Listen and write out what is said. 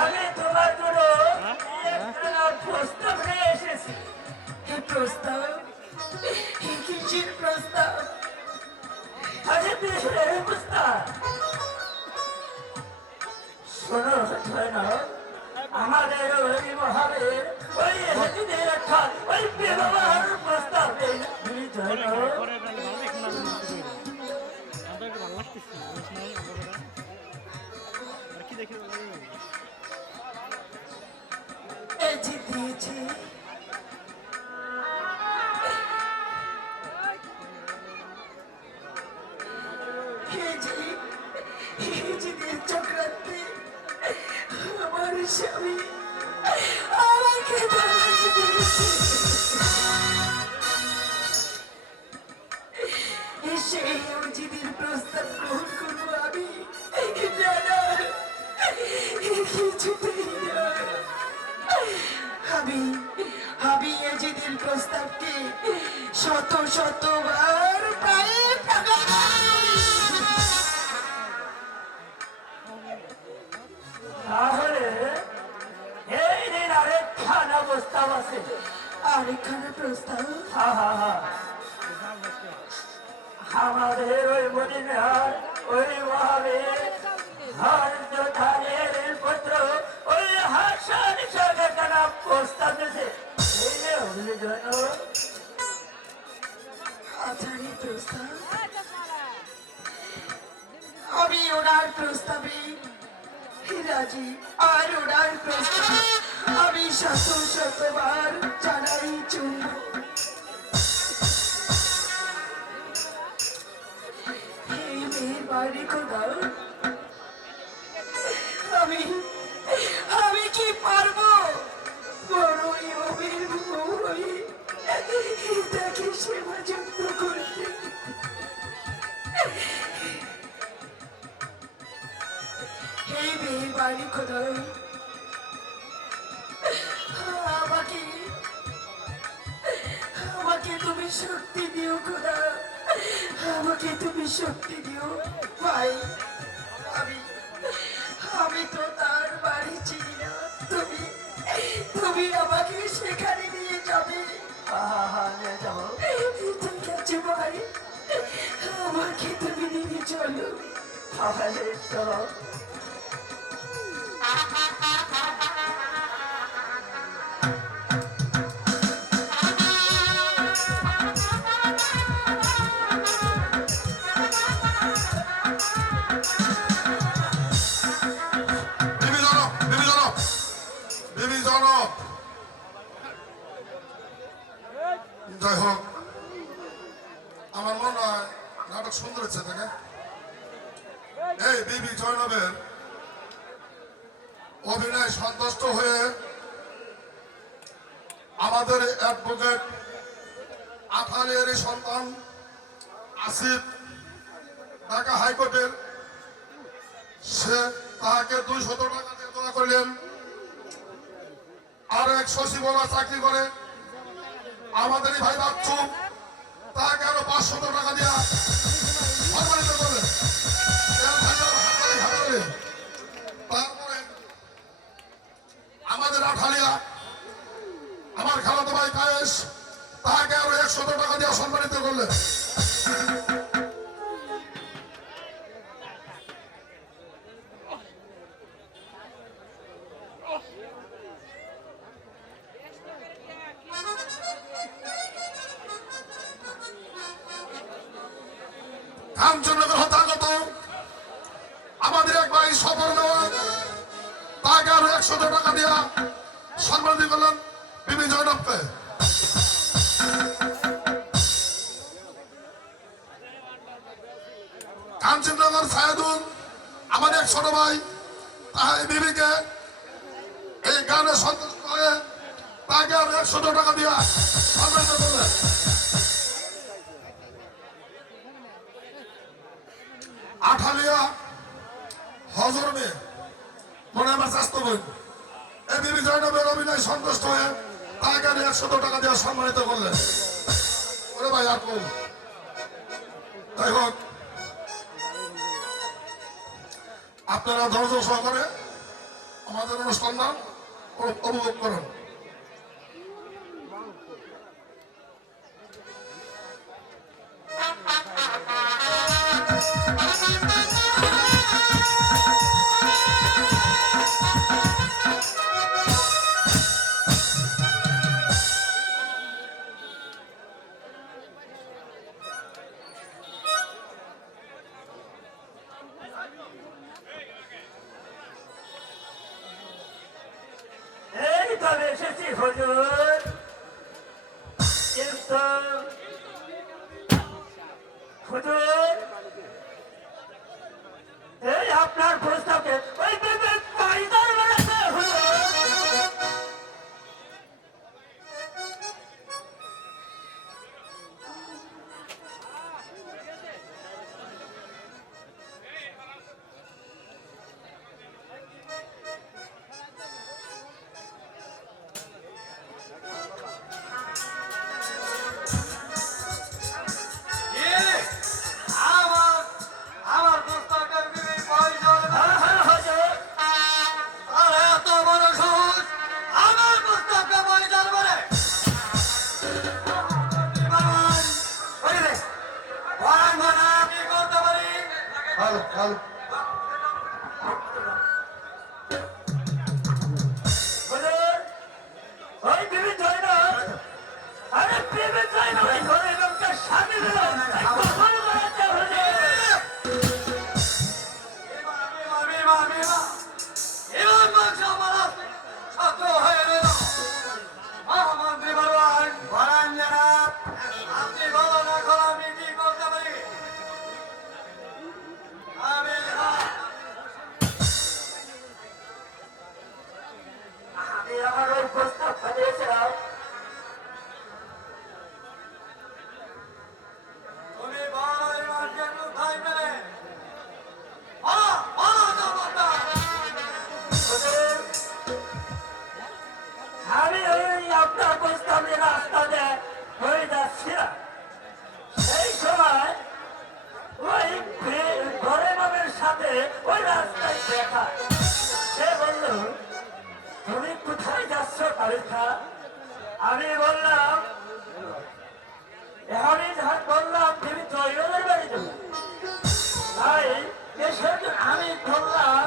আমি তোমার জন্য একটা প্রস্তাব নিয়ে এসেছি। এই প্রস্তাব, এই কিসের প্রস্তাব? আরে বিয়ের প্রস্তাব শোনো না, আমাদের ওই মহাবীর ওই হেদিদের একটা ওই বিবাহের প্রস্তাব এই যে দিয়েছি, এই যে চক্রান্তে আমার স্বামী আমাকে তালাক দিয়েছে। সেই অজিতের প্রস্তাব গ্রহণ করবো আমি? না না, কিছুতেই না। আমি আমি এজিদের প্রস্তাবকে শত শতবার পায়ে তাহলে এই দিন আরেকখানা প্রস্তাব আছে। আরেকখানা প্রস্তাব? আমাদের ওই মদিনার ওই মহাবীর হযরত পুত্র ওই হাসান সাহেব একখানা প্রস্তাব দিয়েছে। আচারি প্রস্তাব? আমি ওনার প্রস্তাবে রাজি, আর ওনার প্রস্তাব আমি শত শতবার জানাই চুম্ব। এই মেয়ের বাড়ি খোদা, আমি আমি কি পারবো বড়ই অবির বউ হয়ে তাকে সেবা যত্ন করতে? এই মেয়ের বাড়ি খোদা, আমাকে আমাকে তুমি শক্তি দিও খোদা, আমাকে তুমি শক্তি দিও ভাই। আমি আমি তো তার বাড়ি চিনি না, তুমি তুমি আমাকে সেখানে নিয়ে যাবে? নিয়ে যাবো। ঠিক আছে ভাই, আমাকে তুমি নিয়ে চলো। তাহলে চলো। যাই হোক, আমার মনে হয় নাটক সুন্দর হচ্ছে, তাই না? এই বিবি জয়নবের অভিনয় সন্তুষ্ট হয়ে আমাদের অ্যাডভোকেট আথালিয়ারি সন্তান আসিফ ঢাকা হাইকোর্টের সে তাহাকে 200 টাকা দিয়ে দোয়া করলেন। আর এক সচিবালয় চাকরি করে আমাদেরই ভাই বাচ্চু তাকে আরো 500 টাকা দিয়া সম্মানিত করলেন। তারপরে আমাদের আঠালিয়া আমার খালাতো ভাই কায়েস তাকে আরো 100 টাকা দিয়া সম্মানিত করলেন। কাঞ্চননগর হত্যাগত আমাদের এক ভাই সফর নেওয়া তাকে আরো 100 টাকা দিয়া সম্মানিত করলেন বিবি জয়নবকে। কাঞ্চননগর সায়েদুল আমার এক ছোট ভাই তাই বিবিকে এই গানে সন্তুষ্ট হয়ে তাকে আরো 100 টাকা দিয়া সম্মানিত করলেন। আঠালিয়া হজর মেয়ে মনে আমার স্বাস্থ্য বোন এই বিবি জয়নবের অভিনয় সন্তুষ্ট হয়ে তাকে 100 টাকা দিয়ে সম্মানিত করলেন। ওরে ভাই আর কোন যাই হোক, আপনারা ধৈর্য সহকারে আমাদের অনুষ্ঠান নাম উপভোগ করুন। এই তবে এসেছি হুজুর, কিন্তু হুজুর এই আপনার প্রস্তাবকে ওই বিবেক পাইদার বেড়াতে হুজুর। আমার আমার পুস্তকের বিবি পয়সা হ্যাঁ হ্যাঁ হুজুর, আর এত বড় সুদ আমার পুস্তককে পয়সা বলে কি করতে পারি? হ্যালো হ্যালো হুজুর ওই বিবি জয়নব, আরে বিবি জয়নব ওই ঘরে লোকটা স্বামী দিল কখন বেড়াতে হুজুর। এবার মাংস আমার শক্ত হয়ে গেল। মহামন্ত্রী বলবান বলেন জনাব, আপনি বলুন এখন আমি কি করতে পারি? আমি আমি আমার ওই প্রস্তাব পাঠিয়েছিলাম, তুমি বলো ইমানকে কোথায় পেলে? বলো বলো জবাবটা। হুজুর আমি ওই আপনার প্রস্তাব নিয়ে রাস্তা দিয়ে হয়ে যাচ্ছিলাম, সেই সময় ওই ঘরে মামের সাথে ওই রাস্তায় দেখা। সে বলল তুমি কোথায় যাচ্ছ কালিকা? আমি বললাম আমি বললাম তুমি জয়নের বাড়ি যাবো। তাই আমি বললাম